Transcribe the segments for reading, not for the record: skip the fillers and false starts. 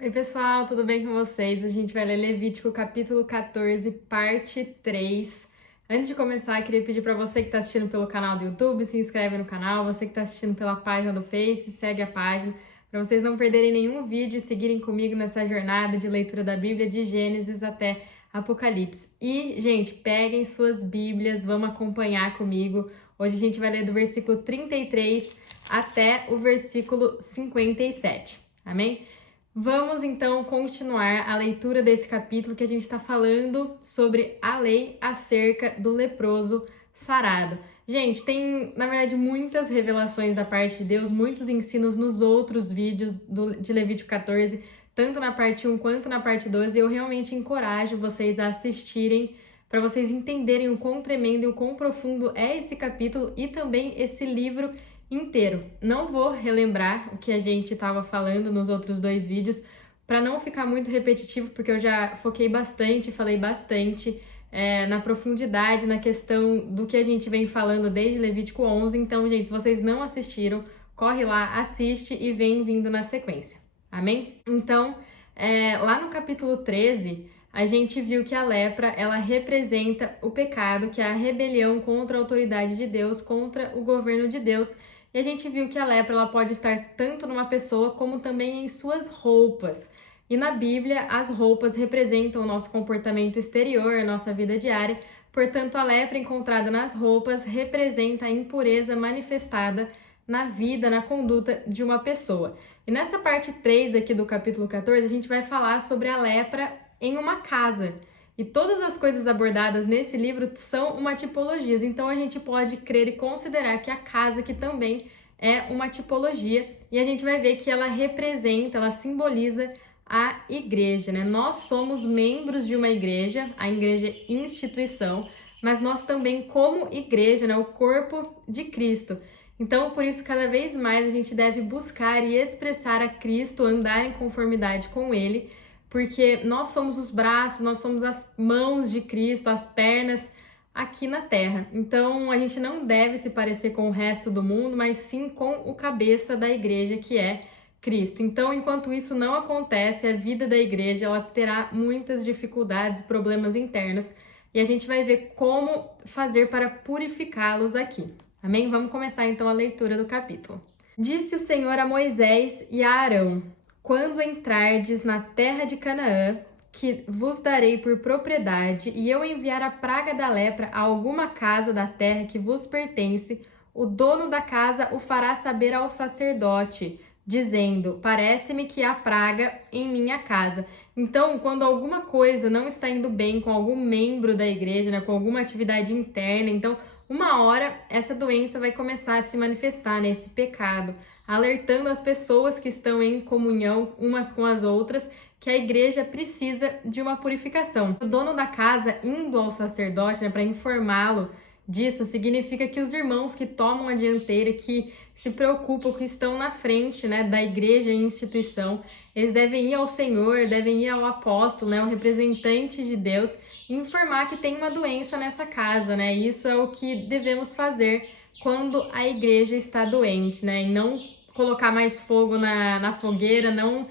Oi, pessoal, tudo bem com vocês? A gente vai ler Levítico capítulo 14, parte 3. Antes de começar, queria pedir para você que está assistindo pelo canal do YouTube, se inscreve no canal. Você que está assistindo pela página do Face, segue a página, para vocês não perderem nenhum vídeo e seguirem comigo nessa jornada de leitura da Bíblia de Gênesis até Apocalipse. E, gente, peguem suas Bíblias, vamos acompanhar comigo. Hoje a gente vai ler do versículo 33 até o versículo 57. Amém? Vamos então continuar a leitura desse capítulo que a gente está falando sobre a lei acerca do leproso sarado. Gente, tem na verdade muitas revelações da parte de Deus, muitos ensinos nos outros vídeos de Levítico 14, tanto na parte 1 quanto na parte 12. Eu realmente encorajo vocês a assistirem para vocês entenderem o quão tremendo e o quão profundo é esse capítulo e também esse livro inteiro. Não vou relembrar o que a gente estava falando nos outros dois vídeos, para não ficar muito repetitivo, porque eu já foquei bastante, falei bastante na profundidade, na questão do que a gente vem falando desde Levítico 11. Então, gente, se vocês não assistiram, corre lá, assiste e vem vindo na sequência. Amém? Então, lá no capítulo 13, a gente viu que a lepra, ela representa o pecado, que é a rebelião contra a autoridade de Deus, contra o governo de Deus. E a gente viu que a lepra, ela pode estar tanto numa pessoa como também em suas roupas. E na Bíblia, as roupas representam o nosso comportamento exterior, a nossa vida diária. Portanto, a lepra encontrada nas roupas representa a impureza manifestada na vida, na conduta de uma pessoa. E nessa parte 3 aqui do capítulo 14, a gente vai falar sobre a lepra em uma casa. E todas as coisas abordadas nesse livro são uma tipologia. Então a gente pode crer e considerar que a casa aqui também é uma tipologia. E a gente vai ver que ela representa, ela simboliza a igreja, né? Nós somos membros de uma igreja, a igreja instituição, mas nós também como igreja, né? O corpo de Cristo. Então, por isso, cada vez mais a gente deve buscar e expressar a Cristo, andar em conformidade com Ele, porque nós somos os braços, nós somos as mãos de Cristo, as pernas aqui na terra. Então, a gente não deve se parecer com o resto do mundo, mas sim com o cabeça da igreja, que é Cristo. Então, enquanto isso não acontece, a vida da igreja ela terá muitas dificuldades, problemas internos, e a gente vai ver como fazer para purificá-los aqui. Amém? Vamos começar então a leitura do capítulo. Disse o Senhor a Moisés e a Arão: quando entrardes na terra de Canaã, que vos darei por propriedade, e eu enviar a praga da lepra a alguma casa da terra que vos pertence, o dono da casa o fará saber ao sacerdote, dizendo: parece-me que há praga em minha casa. Então, quando alguma coisa não está indo bem com algum membro da igreja, né, com alguma atividade interna, então uma hora essa doença vai começar a se manifestar, né, esse pecado, alertando as pessoas que estão em comunhão umas com as outras que a igreja precisa de uma purificação. O dono da casa indo ao sacerdote, né, para informá-lo disso, significa que os irmãos que tomam a dianteira, que se preocupam, que estão na frente, né, da igreja e instituição, eles devem ir ao Senhor, devem ir ao apóstolo, né, o representante de Deus, e informar que tem uma doença nessa casa, né? Isso é o que devemos fazer quando a igreja está doente, né? E não colocar mais fogo na fogueira, não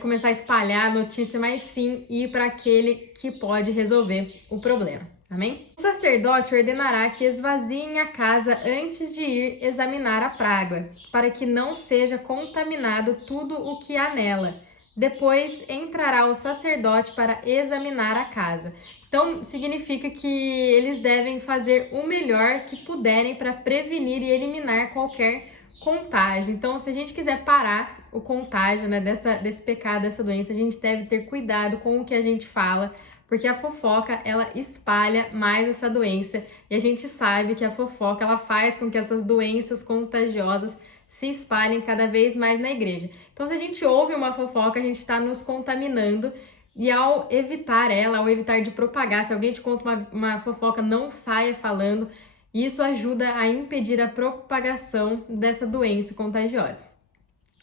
começar a espalhar a notícia, mas sim ir para aquele que pode resolver o problema. Amém? O sacerdote ordenará que esvaziem a casa antes de ir examinar a praga, para que não seja contaminado tudo o que há nela. Depois entrará o sacerdote para examinar a casa. Então, significa que eles devem fazer o melhor que puderem para prevenir e eliminar qualquer contágio. Então, se a gente quiser parar o contágio, né, desse pecado, dessa doença, a gente deve ter cuidado com o que a gente fala, porque a fofoca, ela espalha mais essa doença, e a gente sabe que a fofoca, ela faz com que essas doenças contagiosas se espalhem cada vez mais na igreja. Então, se a gente ouve uma fofoca, a gente está nos contaminando, e ao evitar ela, ao evitar de propagar, se alguém te conta uma fofoca, não saia falando, isso ajuda a impedir a propagação dessa doença contagiosa.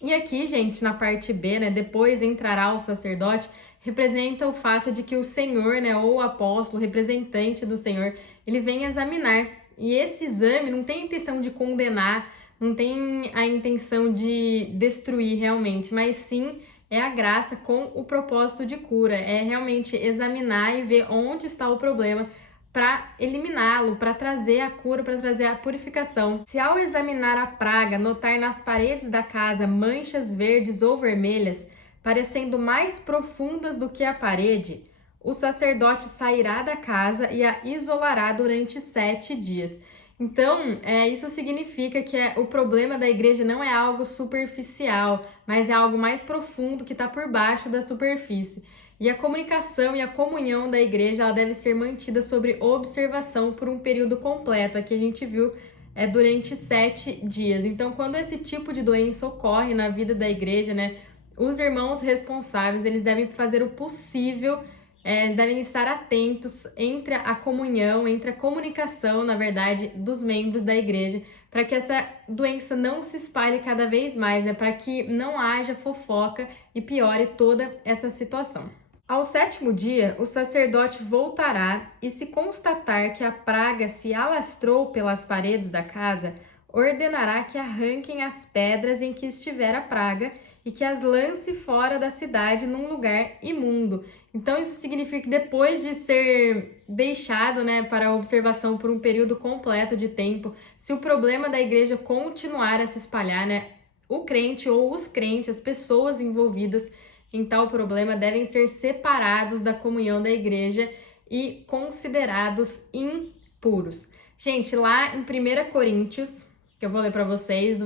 E aqui, gente, na parte B, né, depois entrará o sacerdote, representa o fato de que o Senhor, né, ou o apóstolo, representante do Senhor, ele vem examinar. E esse exame não tem a intenção de condenar, não tem a intenção de destruir realmente, mas sim é a graça com o propósito de cura, é realmente examinar e ver onde está o problema para eliminá-lo, para trazer a cura, para trazer a purificação. Se ao examinar a praga notar nas paredes da casa manchas verdes ou vermelhas, parecendo mais profundas do que a parede, o sacerdote sairá da casa e a isolará durante 7 dias. Então, isso significa que o problema da igreja não é algo superficial, mas é algo mais profundo que está por baixo da superfície. E a comunicação e a comunhão da igreja ela deve ser mantida sob observação por um período completo. Aqui a gente viu durante 7 dias. Então, quando esse tipo de doença ocorre na vida da igreja, né, os irmãos responsáveis eles devem fazer o possível. Eles devem estar atentos entre a comunhão, entre a comunicação, na verdade, dos membros da igreja, para que essa doença não se espalhe cada vez mais, né? Para que não haja fofoca e piore toda essa situação. Ao 7º dia, o sacerdote voltará e, se constatar que a praga se alastrou pelas paredes da casa, ordenará que arranquem as pedras em que estiver a praga e que as lance fora da cidade num lugar imundo. Então isso significa que depois de ser deixado, né, para observação por um período completo de tempo, se o problema da igreja continuar a se espalhar, né, o crente ou os crentes, as pessoas envolvidas em tal problema devem ser separados da comunhão da igreja e considerados impuros. Gente, lá em 1 Coríntios, que eu vou ler para vocês,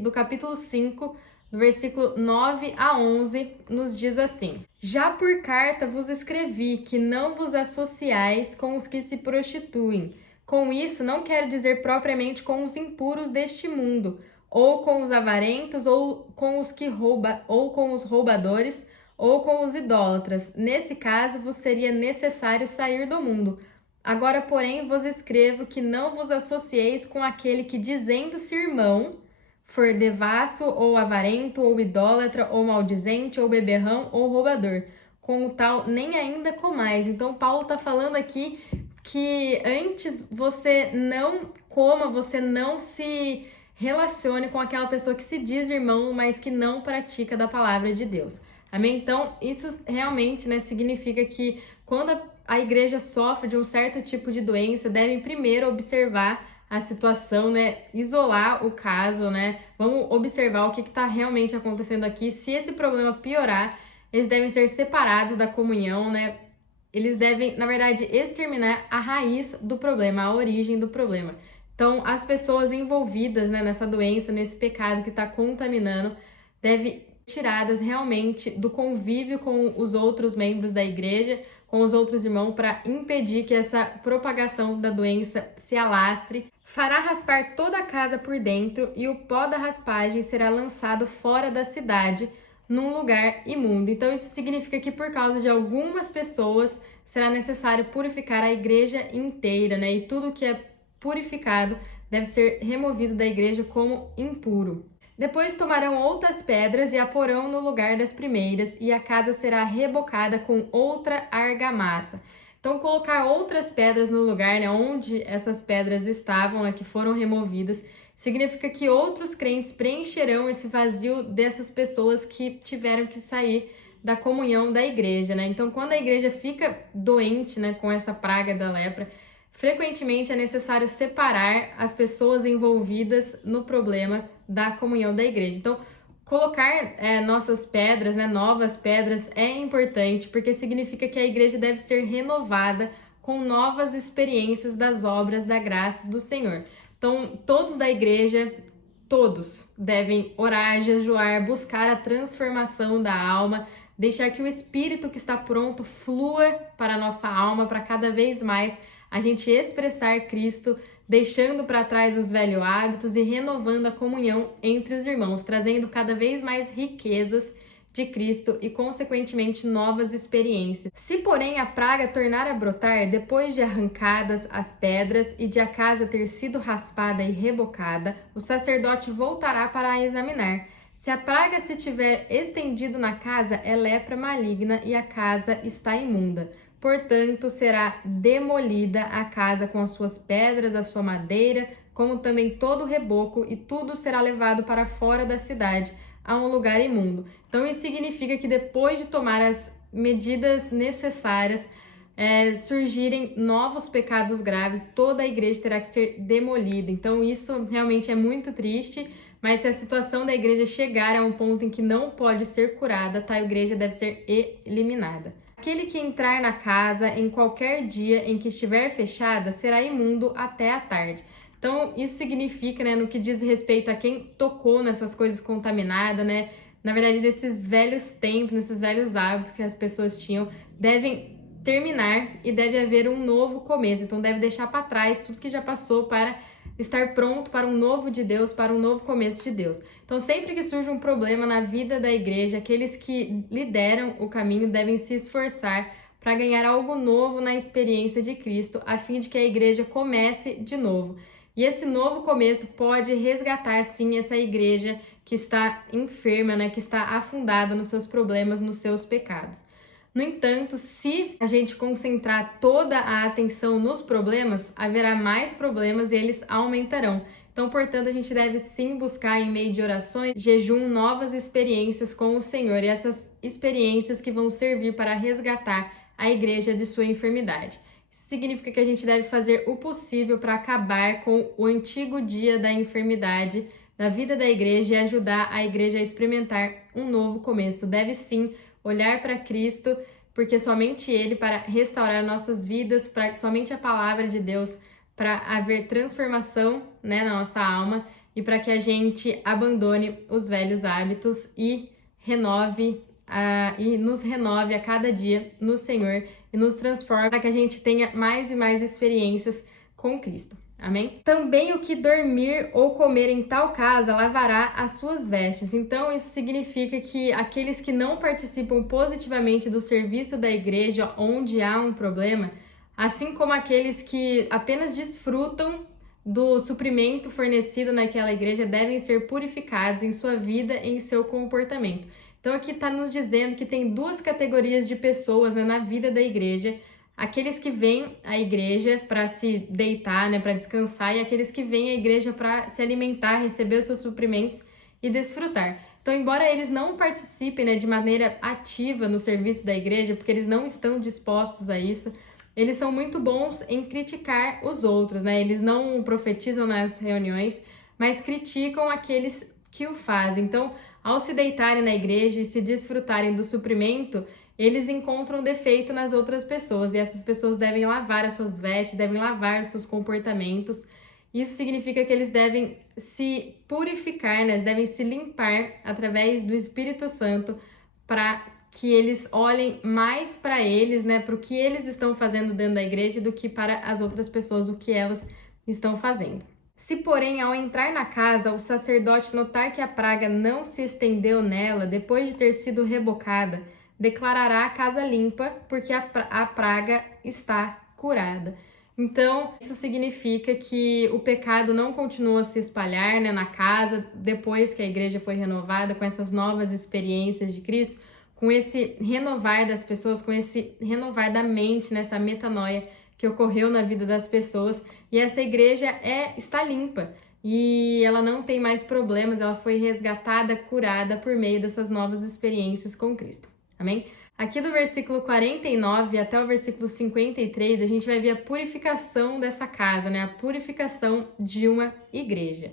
do capítulo 5, do versículo 9 a 11, nos diz assim: Já por carta vos escrevi que não vos associais com os que se prostituem. Com isso, não quero dizer propriamente com os impuros deste mundo, ou com os avarentos, ou com os que roubam, ou com os roubadores, ou com os idólatras. Nesse caso, vos seria necessário sair do mundo. Agora, porém, vos escrevo que não vos associeis com aquele que, dizendo-se irmão, for devasso, ou avarento, ou idólatra, ou maldizente, ou beberrão, ou roubador. Com o tal, nem ainda comais. Então, Paulo está falando aqui que antes você não coma, você não se relacione com aquela pessoa que se diz irmão, mas que não pratica da palavra de Deus. Amém? Então, isso realmente, né, significa que quando a igreja sofre de um certo tipo de doença, devem primeiro observar a situação, né, isolar o caso, né, vamos observar o que está realmente acontecendo aqui. Se esse problema piorar, eles devem ser separados da comunhão, né, eles devem, na verdade, exterminar a raiz do problema, a origem do problema. Então, as pessoas envolvidas, né, nessa doença, nesse pecado que está contaminando, devem ser tiradas realmente do convívio com os outros membros da igreja, com os outros irmãos, para impedir que essa propagação da doença se alastre. Fará raspar toda a casa por dentro e o pó da raspagem será lançado fora da cidade, num lugar imundo. Então isso significa que por causa de algumas pessoas será necessário purificar a igreja inteira, né? E tudo que é purificado deve ser removido da igreja como impuro. Depois tomarão outras pedras e a porão no lugar das primeiras, e a casa será rebocada com outra argamassa. Então, colocar outras pedras no lugar, né, onde essas pedras estavam, né, que foram removidas, significa que outros crentes preencherão esse vazio dessas pessoas que tiveram que sair da comunhão da igreja, né? Então, quando a igreja fica doente, né, com essa praga da lepra, frequentemente é necessário separar as pessoas envolvidas no problema da comunhão da igreja. Então, colocar nossas pedras, né, novas pedras, é importante, porque significa que a igreja deve ser renovada com novas experiências das obras da graça do Senhor. Então, todos da igreja, todos devem orar, jejuar, buscar a transformação da alma, deixar que o Espírito que está pronto flua para a nossa alma, para cada vez mais a gente expressar Cristo, deixando para trás os velhos hábitos e renovando a comunhão entre os irmãos, trazendo cada vez mais riquezas de Cristo e, consequentemente, novas experiências. Se, porém, a praga tornar a brotar, depois de arrancadas as pedras e de a casa ter sido raspada e rebocada, o sacerdote voltará para a examinar. Se a praga se tiver estendido na casa, é lepra maligna e a casa está imunda. Portanto, será demolida a casa com as suas pedras, a sua madeira, como também todo o reboco, e tudo será levado para fora da cidade, a um lugar imundo. Então isso significa que depois de tomar as medidas necessárias, surgirem novos pecados graves, toda a igreja terá que ser demolida. Então isso realmente é muito triste, mas se a situação da igreja chegar a um ponto em que não pode ser curada, tá? A igreja deve ser eliminada. Aquele que entrar na casa em qualquer dia em que estiver fechada será imundo até a tarde. Então, isso significa, né, no que diz respeito a quem tocou nessas coisas contaminadas, né, na verdade, nesses velhos tempos, nesses velhos hábitos que as pessoas tinham, devem terminar e deve haver um novo começo. Então, deve deixar para trás tudo que já passou para estar pronto para um novo de Deus, para um novo começo de Deus. Então, sempre que surge um problema na vida da igreja, aqueles que lideram o caminho devem se esforçar para ganhar algo novo na experiência de Cristo, a fim de que a igreja comece de novo. E esse novo começo pode resgatar, sim, essa igreja que está enferma, né, que está afundada nos seus problemas, nos seus pecados. No entanto, se a gente concentrar toda a atenção nos problemas, haverá mais problemas e eles aumentarão. Então, portanto, a gente deve sim buscar, em meio de orações, jejum, novas experiências com o Senhor, e essas experiências que vão servir para resgatar a igreja de sua enfermidade. Isso significa que a gente deve fazer o possível para acabar com o antigo dia da enfermidade da vida da igreja e ajudar a igreja a experimentar um novo começo. Deve sim olhar para Cristo, porque somente Ele para restaurar nossas vidas, para somente a palavra de Deus para haver transformação, né, na nossa alma e para que a gente abandone os velhos hábitos e nos renove a cada dia no Senhor e nos transforme para que a gente tenha mais e mais experiências com Cristo. Amém? Também o que dormir ou comer em tal casa lavará as suas vestes. Então, isso significa que aqueles que não participam positivamente do serviço da igreja onde há um problema, assim como aqueles que apenas desfrutam do suprimento fornecido naquela igreja, devem ser purificados em sua vida e em seu comportamento. Então, aqui está nos dizendo que tem duas categorias de pessoas, né, na vida da igreja. Aqueles que vêm à igreja para se deitar, né, para descansar, e aqueles que vêm à igreja para se alimentar, receber os seus suprimentos e desfrutar. Então, embora eles não participem, né, de maneira ativa no serviço da igreja, porque eles não estão dispostos a isso, eles são muito bons em criticar os outros, né? Eles não profetizam nas reuniões, mas criticam aqueles que o fazem. Então, ao se deitarem na igreja e se desfrutarem do suprimento, eles encontram defeito nas outras pessoas, e essas pessoas devem lavar as suas vestes, devem lavar os seus comportamentos. Isso significa que eles devem se purificar, né? Devem se limpar através do Espírito Santo para que eles olhem mais para eles, né? Para o que eles estão fazendo dentro da igreja do que para as outras pessoas, o que elas estão fazendo. Se, porém, ao entrar na casa, o sacerdote notar que a praga não se estendeu nela depois de ter sido rebocada, declarará a casa limpa, porque a praga está curada. Então, isso significa que o pecado não continua a se espalhar, né, na casa, depois que a igreja foi renovada, com essas novas experiências de Cristo, com esse renovar das pessoas, com esse renovar da mente, nessa metanoia que ocorreu na vida das pessoas. E essa igreja está limpa e ela não tem mais problemas, ela foi resgatada, curada por meio dessas novas experiências com Cristo. Amém? Aqui do versículo 49 até o versículo 53, a gente vai ver a purificação dessa casa, né? A purificação de uma igreja.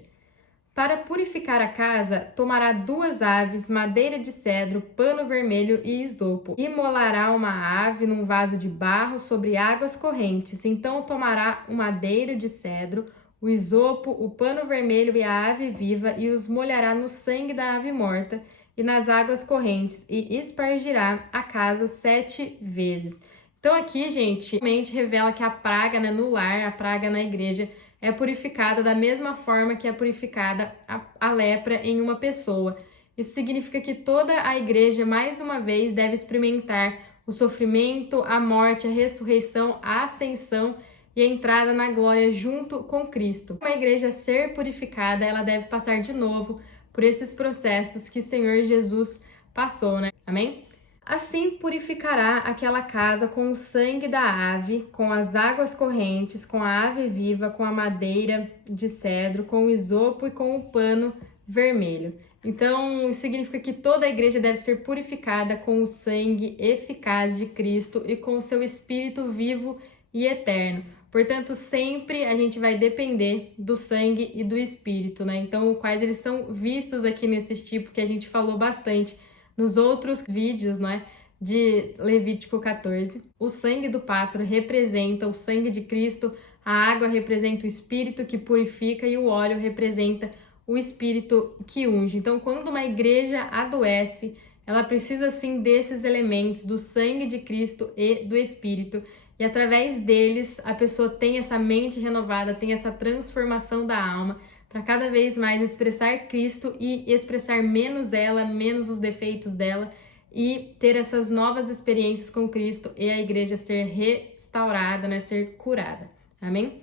Para purificar a casa, tomará 2 aves, madeira de cedro, pano vermelho e esopo. Imolará uma ave num vaso de barro sobre águas correntes. Então tomará o madeiro de cedro, o esopo, o pano vermelho e a ave viva e os molhará no sangue da ave morta e nas águas correntes e espargirá a casa 7 vezes. Então aqui, gente, realmente revela que a praga, né, no lar, a praga na igreja, é purificada da mesma forma que é purificada a lepra em uma pessoa. Isso significa que toda a igreja, mais uma vez, deve experimentar o sofrimento, a morte, a ressurreição, a ascensão e a entrada na glória junto com Cristo. Para a igreja ser purificada, ela deve passar de novo por esses processos que o Senhor Jesus passou, né? Amém? Assim purificará aquela casa com o sangue da ave, com as águas correntes, com a ave viva, com a madeira de cedro, com o esopo e com o pano vermelho. Então, isso significa que toda a igreja deve ser purificada com o sangue eficaz de Cristo e com o seu Espírito vivo e eterno. Portanto, sempre a gente vai depender do sangue e do Espírito, né? Então, quais eles são vistos aqui nesse tipo que a gente falou bastante nos outros vídeos, né? De Levítico 14. O sangue do pássaro representa o sangue de Cristo, a água representa o Espírito que purifica e o óleo representa o Espírito que unge. Então, quando uma igreja adoece, ela precisa sim desses elementos, do sangue de Cristo e do Espírito. E através deles, a pessoa tem essa mente renovada, tem essa transformação da alma, para cada vez mais expressar Cristo e expressar menos ela, menos os defeitos dela, e ter essas novas experiências com Cristo e a igreja ser restaurada, né, ser curada. Amém?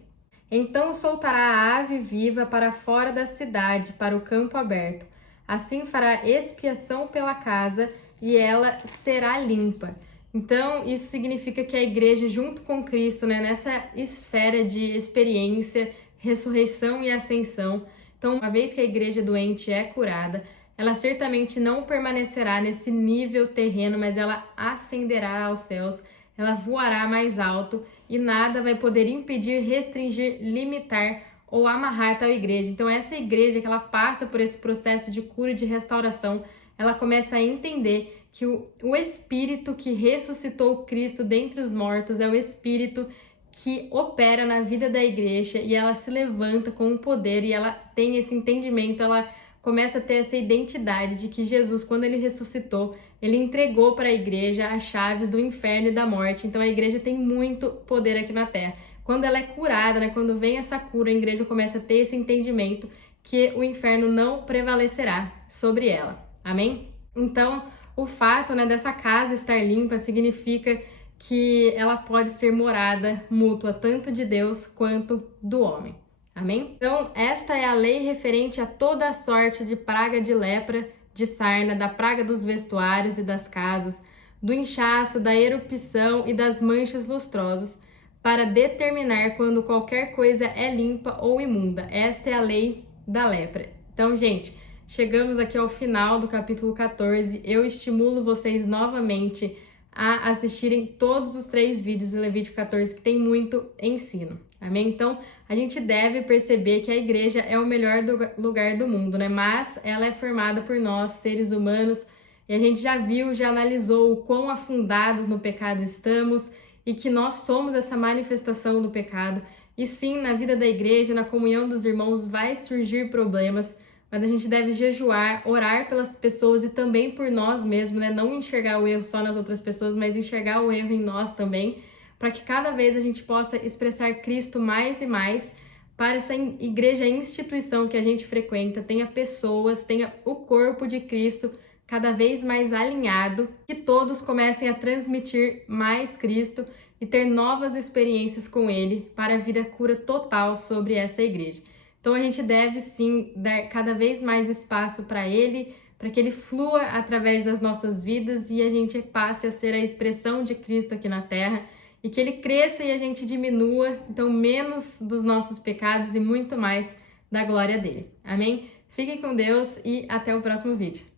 Então soltará a ave viva para fora da cidade, para o campo aberto. Assim fará expiação pela casa e ela será limpa. Então, isso significa que a igreja, junto com Cristo, né, nessa esfera de experiência, ressurreição e ascensão, então, uma vez que a igreja doente é curada, ela certamente não permanecerá nesse nível terreno, mas ela ascenderá aos céus, ela voará mais alto e nada vai poder impedir, restringir, limitar ou amarrar tal igreja. Então, essa igreja que ela passa por esse processo de cura e de restauração, ela começa a entender que o Espírito que ressuscitou Cristo dentre os mortos é o Espírito que opera na vida da igreja e ela se levanta com o poder e ela tem esse entendimento, ela começa a ter essa identidade de que Jesus, quando ele ressuscitou, ele entregou para a igreja as chaves do inferno e da morte. Então a igreja tem muito poder aqui na terra. Quando ela é curada, né, quando vem essa cura, a igreja começa a ter esse entendimento que o inferno não prevalecerá sobre ela. Amém? Então, o fato, né, dessa casa estar limpa significa que ela pode ser morada mútua tanto de Deus quanto do homem. Amém? Então, esta é a lei referente a toda a sorte de praga de lepra, de sarna, da praga dos vestuários e das casas, do inchaço, da erupção e das manchas lustrosas, para determinar quando qualquer coisa é limpa ou imunda. Esta é a lei da lepra. Então, gente, chegamos aqui ao final do capítulo 14. Eu estimulo vocês novamente a assistirem todos os 3 vídeos do Levítico 14, que tem muito ensino. Amém? Então, a gente deve perceber que a igreja é o melhor lugar do mundo, né? Mas ela é formada por nós, seres humanos, e a gente já viu, já analisou o quão afundados no pecado estamos e que nós somos essa manifestação do pecado. E sim, na vida da igreja, na comunhão dos irmãos, vai surgir problemas, mas a gente deve jejuar, orar pelas pessoas e também por nós mesmos, né? Não enxergar o erro só nas outras pessoas, mas enxergar o erro em nós também, para que cada vez a gente possa expressar Cristo mais e mais para essa igreja instituição que a gente frequenta, tenha pessoas, tenha o corpo de Cristo cada vez mais alinhado, que todos comecem a transmitir mais Cristo e ter novas experiências com Ele para vir a cura total sobre essa igreja. Então a gente deve sim dar cada vez mais espaço para Ele, para que Ele flua através das nossas vidas e a gente passe a ser a expressão de Cristo aqui na Terra e que Ele cresça e a gente diminua, então menos dos nossos pecados e muito mais da glória dele. Amém? Fiquem com Deus e até o próximo vídeo.